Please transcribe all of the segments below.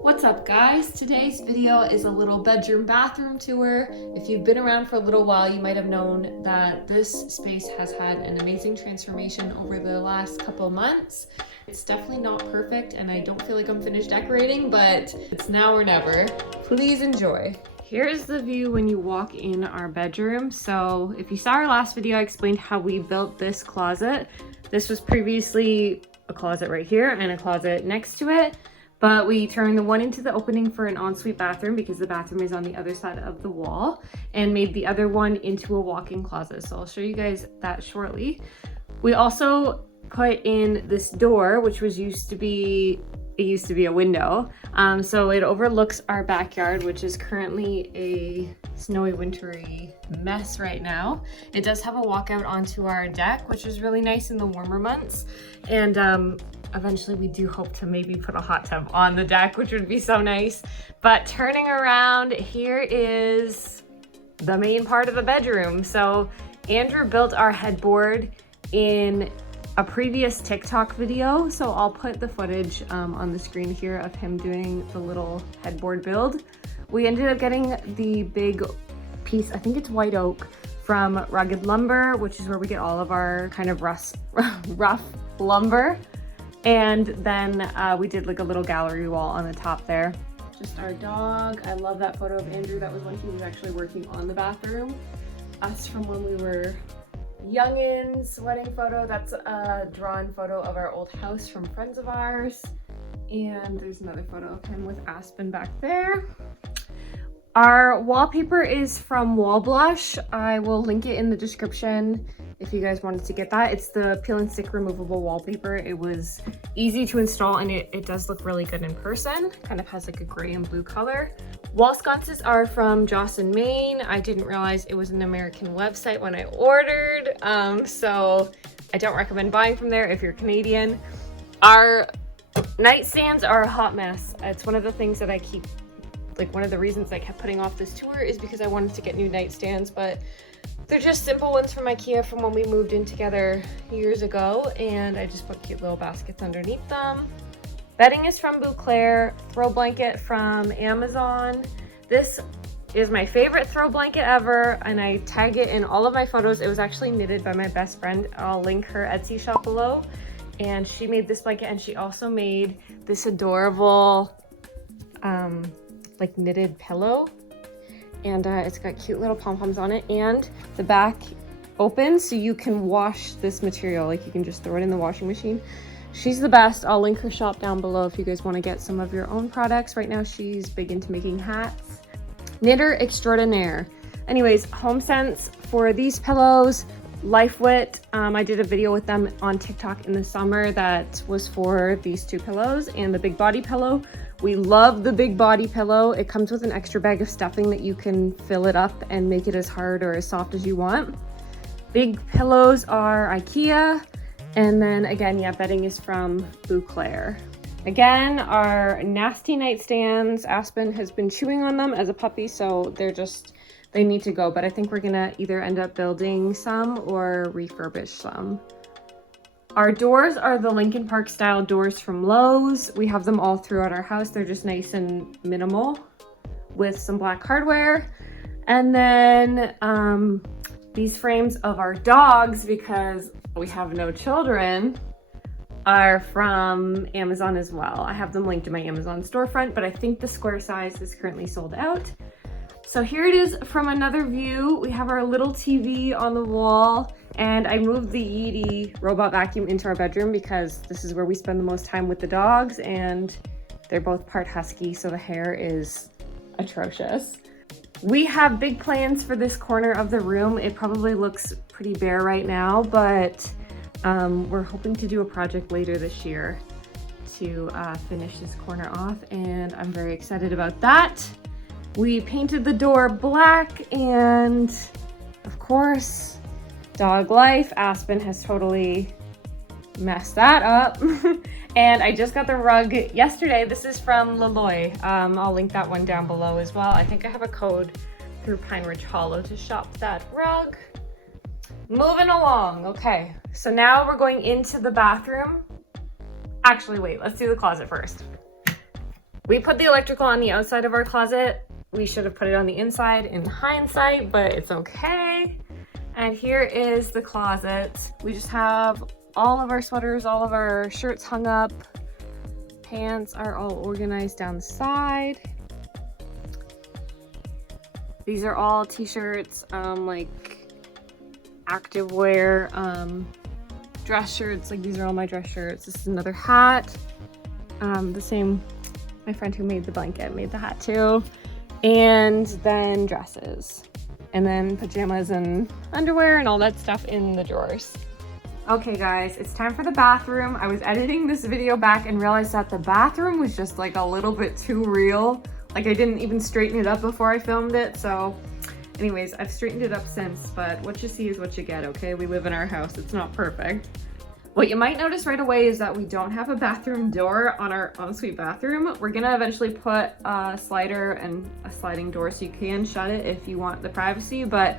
What's up guys? Today's video is a little bedroom bathroom tour. If you've been around for a little while, you might have known that this space has had an amazing transformation over the last couple months. It's definitely not perfect and I don't feel like I'm finished decorating, but it's now or never. Please enjoy. Here's the view when you walk in our bedroom. So if you saw our last video, I explained how we built this closet. This was previously a closet right here and a closet next to it. But we turned the one into the opening for an ensuite bathroom because the bathroom is on the other side of the wall, and made the other one into a walk-in closet. So I'll show you guys that shortly. We also put in this door, which used to be a window. So it overlooks our backyard, which is currently a snowy, wintry mess right now. It does have a walkout onto our deck, which is really nice in the warmer months. And eventually we do hope to maybe put a hot tub on the deck, which would be so nice. But turning around, here is the main part of the bedroom. So Andrew built our headboard in a previous TikTok video, so I'll put the footage on the screen here of him doing the little headboard build. We ended up getting the big piece, I think it's white oak, from Rugged Lumber, which is where we get all of our kind of rough lumber. And then we did like a little gallery wall on the top there. Just our dog. I love that photo of Andrew. That was when he was actually working on the bathroom. Us from when we were youngins, wedding photo. That's a drawn photo of our old house from friends of ours. And there's another photo of him with Aspen back there. Our wallpaper is from WallBlush. I will link it in the description if you guys wanted to get that. It's the peel and stick removable wallpaper. It was easy to install and it does look really good in person. Kind of has like a gray and blue color. Wall sconces are from Joss & Main. I didn't realize it was an American website when I ordered, so I don't recommend buying from there if you're Canadian. Our nightstands are a hot mess. It's one of the things that I keep, like one of the reasons I kept putting off this tour is because I wanted to get new nightstands, but they're just simple ones from IKEA from when we moved in together years ago, and I just put cute little baskets underneath them. Bedding is from Bouclair, throw blanket from Amazon. This is my favorite throw blanket ever, and I tag it in all of my photos. It was actually knitted by my best friend. I'll link her Etsy shop below. And she made this blanket, and she also made this adorable like knitted pillow. And it's got cute little pom-poms on it, and the back opens so you can wash this material. Like you can just throw it in the washing machine. She's the best. I'll link her shop down below if you guys want to get some of your own products. Right now she's big into making hats. Knitter extraordinaire. Anyways, HomeSense for these pillows. LifeWit, I did a video with them on TikTok in the summer that was for these two pillows and the big body pillow. We love the big body pillow. It comes with an extra bag of stuffing that you can fill it up and make it as hard or as soft as you want. Big pillows are IKEA. And then again, yeah, bedding is from Bouclair. Again, our nasty nightstands. Aspen has been chewing on them as a puppy, so they need to go. But I think we're gonna either end up building some or refurbish some. Our doors are the Lincoln Park style doors from Lowe's. We have them all throughout our house. They're just nice and minimal with some black hardware. And then these frames of our dogs, because we have no children, are from Amazon as well. I have them linked in my Amazon storefront, but I think the square size is currently sold out. So here it is from another view. We have our little TV on the wall, and I moved the Yeti robot vacuum into our bedroom because this is where we spend the most time with the dogs, and they're both part husky, so the hair is atrocious. We have big plans for this corner of the room. It probably looks pretty bare right now, but we're hoping to do a project later this year to finish this corner off, and I'm very excited about that. We painted the door black, and of course, dog life. Aspen has totally messed that up. And I just got the rug yesterday. This is from Loloi. I'll link that one down below as well. I think I have a code through Pine Ridge Hollow to shop that rug. Moving along. Okay, so now we're going into the bathroom. Actually, wait, let's do the closet first. We put the electrical on the outside of our closet. We should have put it on the inside in hindsight, but it's okay. And here is the closet. We just have all of our sweaters, all of our shirts hung up. Pants are all organized down the side. These are all t-shirts, like activewear, dress shirts. Like these are all my dress shirts. This is another hat. The same, my friend who made the blanket made the hat too. And then dresses. And then pajamas and underwear and all that stuff in the drawers. Okay guys, it's time for the bathroom. I was editing this video back and realized that the bathroom was just like a little bit too real. Like I didn't even straighten it up before I filmed it. So anyways, I've straightened it up since, but what you see is what you get, okay? We live in our house, it's not perfect. What you might notice right away is that we don't have a bathroom door on our ensuite bathroom. We're gonna eventually put a slider and a sliding door so you can shut it if you want the privacy, but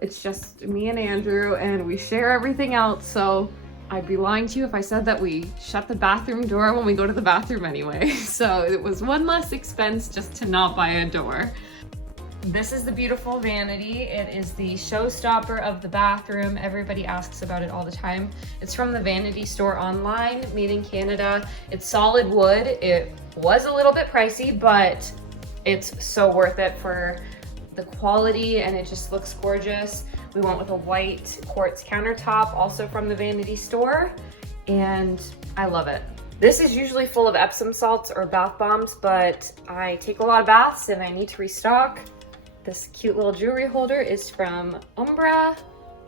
it's just me and Andrew and we share everything else, so I'd be lying to you if I said that we shut the bathroom door when we go to the bathroom anyway. So it was one less expense just to not buy a door. This is the beautiful Vanity. It is the showstopper of the bathroom. Everybody asks about it all the time. It's from the Vanity store online, made in Canada. It's solid wood. It was a little bit pricey, but it's so worth it for the quality and it just looks gorgeous. We went with a white quartz countertop, also from the Vanity store, and I love it. This is usually full of Epsom salts or bath bombs, but I take a lot of baths and I need to restock. This cute little jewelry holder is from Umbra,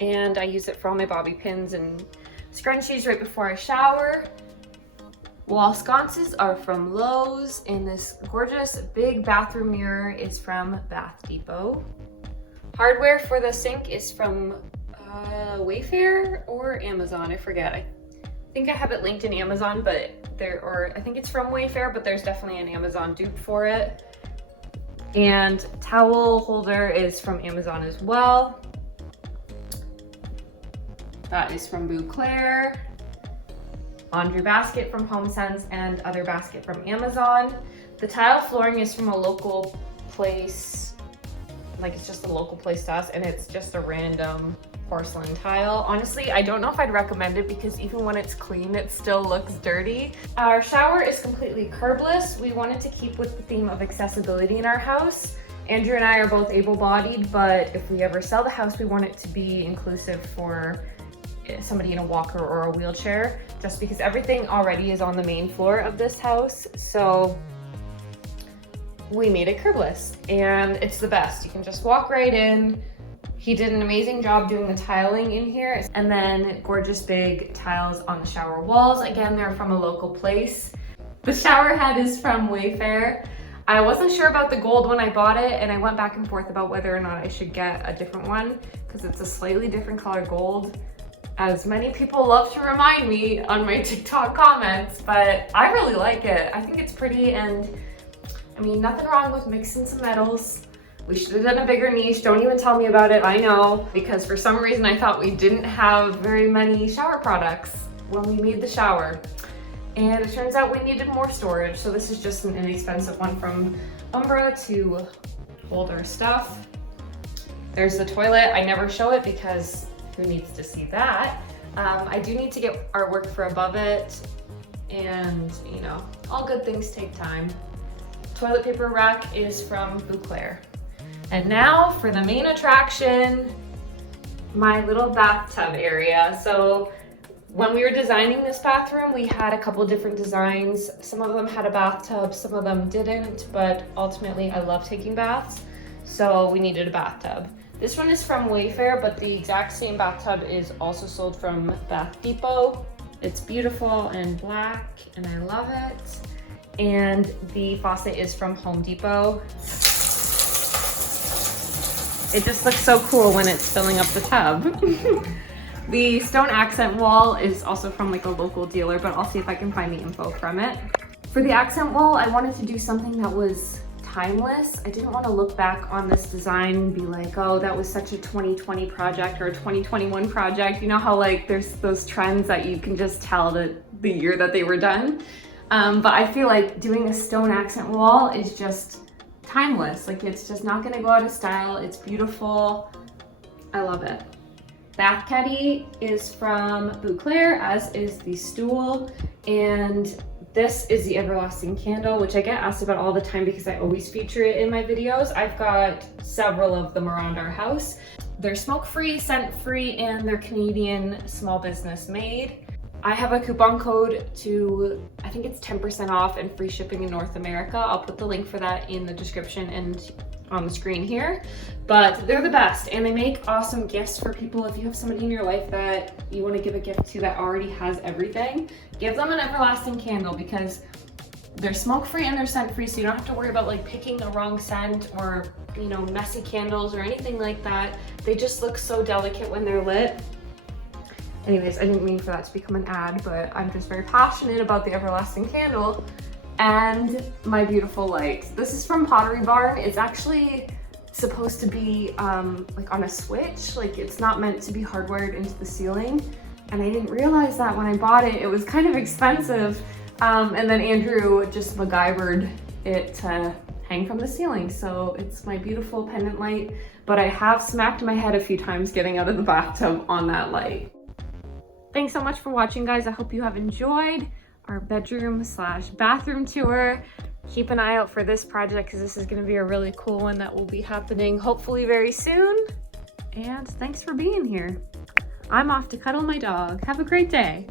and I use it for all my bobby pins and scrunchies right before I shower. Wall sconces are from Lowe's, and this gorgeous big bathroom mirror is from Bath Depot. Hardware for the sink is from Wayfair or Amazon, I forget. I think I have it linked in Amazon, but I think it's from Wayfair, but there's definitely an Amazon dupe for it. And towel holder is from Amazon as well. That is from Bouclair. Laundry basket from HomeSense and other basket from Amazon. The tile flooring is from a local place, like it's just a local place to us, and it's just a random porcelain tile. Honestly, I don't know if I'd recommend it because even when it's clean, it still looks dirty. Our shower is completely curbless. We wanted to keep with the theme of accessibility in our house. Andrew and I are both able-bodied, but if we ever sell the house, we want it to be inclusive for somebody in a walker or a wheelchair, just because everything already is on the main floor of this house. So we made it curbless and it's the best. You can just walk right in. He did an amazing job doing the tiling in here, and then gorgeous big tiles on the shower walls. Again, they're from a local place. The shower head is from Wayfair. I wasn't sure about the gold when I bought it, and I went back and forth about whether or not I should get a different one because it's a slightly different color gold, as many people love to remind me on my TikTok comments, but I really like it. I think it's pretty, and I mean, nothing wrong with mixing some metals. We should have done a bigger niche. Don't even tell me about it, I know, because for some reason I thought we didn't have very many shower products when we made the shower. And it turns out we needed more storage, so this is just an inexpensive one from Umbra to hold our stuff. There's the toilet. I never show it because who needs to see that? I do need to get artwork for above it, and you know, all good things take time. Toilet paper rack is from Bouclair. And now for the main attraction, my little bathtub area. So when we were designing this bathroom, we had a couple different designs. Some of them had a bathtub, some of them didn't, but ultimately I love taking baths, so we needed a bathtub. This one is from Wayfair, but the exact same bathtub is also sold from Bath Depot. It's beautiful and black, and I love it. And the faucet is from Home Depot. It just looks so cool when it's filling up the tub. The stone accent wall is also from like a local dealer, but I'll see if I can find the info from it. For the accent wall, I wanted to do something that was timeless. I didn't want to look back on this design and be like, oh, that was such a 2020 project or a 2021 project. You know how like there's those trends that you can just tell that the year that they were done. But I feel like doing a stone accent wall is just timeless. Like, it's just not gonna go out of style. It's beautiful. I love it. Bath caddy is from Bouclair, as is the stool. And this is the everlasting candle, which I get asked about all the time because I always feature it in my videos. I've got several of them around our house. They're smoke-free, scent-free, and they're Canadian small business made. I have a coupon code to, I think it's 10% off and free shipping in North America. I'll put the link for that in the description and on the screen here. But they're the best, and they make awesome gifts for people. If you have somebody in your life that you want to give a gift to that already has everything, give them an everlasting candle, because they're smoke-free and they're scent-free, so you don't have to worry about like picking the wrong scent or, you know, messy candles or anything like that. They just look so delicate when they're lit. Anyways, I didn't mean for that to become an ad, but I'm just very passionate about the everlasting candle and my beautiful light. This is from Pottery Barn. It's actually supposed to be like on a switch. Like, it's not meant to be hardwired into the ceiling. And I didn't realize that when I bought it. It was kind of expensive. And then Andrew just MacGyvered it to hang from the ceiling. So it's my beautiful pendant light, but I have smacked my head a few times getting out of the bathtub on that light. Thanks so much for watching, guys. I hope you have enjoyed our bedroom/bathroom tour. Keep an eye out for this project, because this is going to be a really cool one that will be happening hopefully very soon. And thanks for being here. I'm off to cuddle my dog. Have a great day.